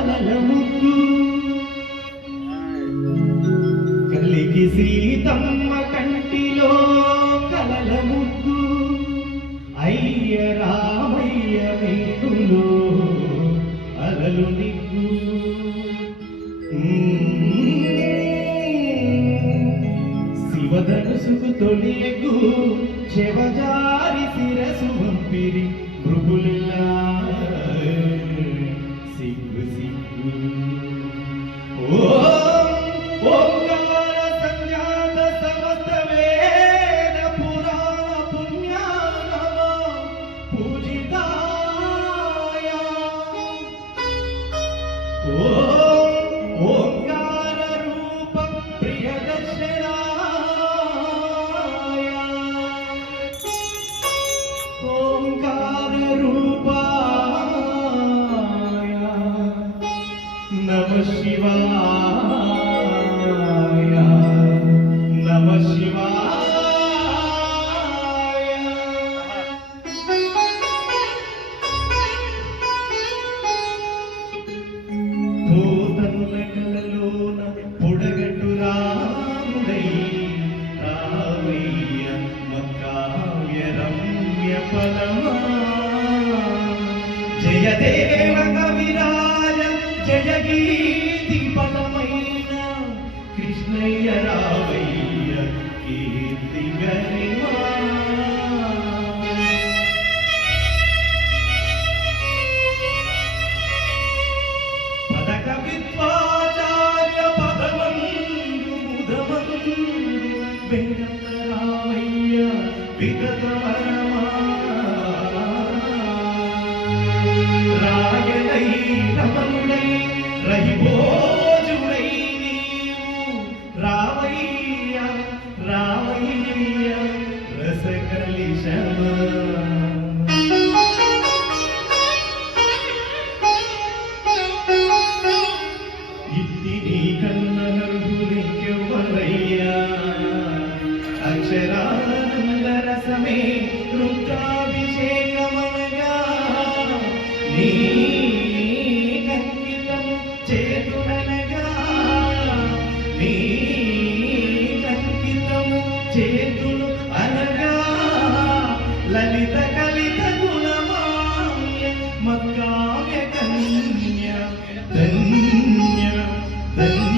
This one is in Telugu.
కలల కలిగి సీతమ్మ కంటిలో కలల ముగ్గు అయ్య రామయ్య మేనులో అలలు నిగ్గు శివధనుసుకు తొలిగు 我。రమ్య ఫలమా జయ దేవ కవిరాజ జయ గీతి ఫలమైన కృష్ణయ్య రావయ్య కీర్తి Garima. పదక Thank you. మక్కావ్య Kanya Dhanya Dhanya.